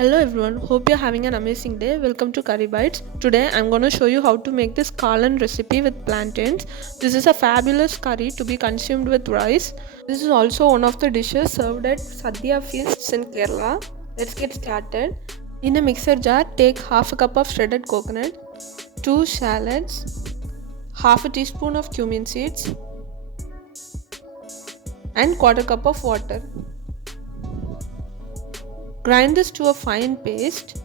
Hello everyone, hope you're having an amazing day. Welcome to Curry Bites. Today I'm going to show you how to make this kalan recipe with plantains. This is a fabulous curry to be consumed with rice. This is also one of the dishes served at Sadya feasts in Kerala. Let's get started. In a mixer jar, take half a cup of shredded coconut, 2 shallots, half a teaspoon of cumin seeds and quarter cup of water. Grind this to a fine paste.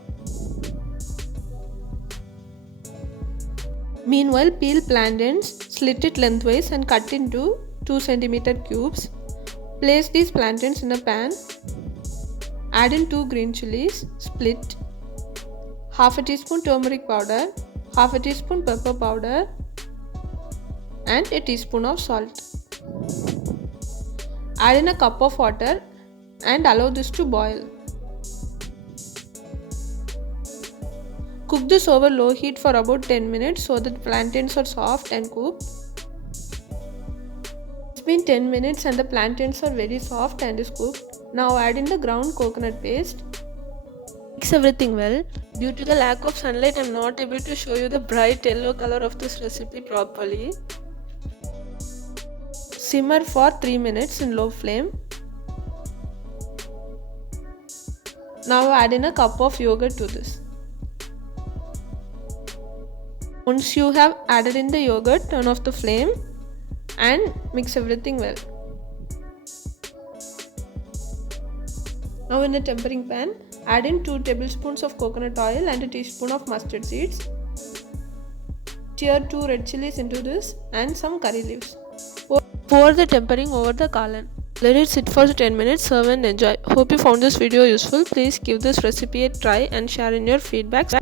Meanwhile, peel plantains, slit it lengthwise and cut into 2 cm cubes. Place these plantains in a pan. Add in 2 green chillies, split, half a teaspoon turmeric powder, half a teaspoon pepper powder and a teaspoon of salt. Add in a cup of water and allow this to boil. Cook this over low heat for about 10 minutes so that plantains are soft and cooked. It's been 10 minutes and the plantains are very soft and is cooked. Now add in the ground coconut paste. Mix everything well. Due to the lack of sunlight, I am not able to show you the bright yellow color of this recipe properly. Simmer for 3 minutes in low flame. Now add in a cup of yogurt to this. Once you have added in the yogurt, turn off the flame and mix everything well. Now in a tempering pan, add in 2 tablespoons of coconut oil and a teaspoon of mustard seeds. Tear 2 red chillies into this and some curry leaves. Pour the tempering over the kalan. Let it sit for 10 minutes, serve and enjoy. Hope you found this video useful. Please give this recipe a try and share in your feedback.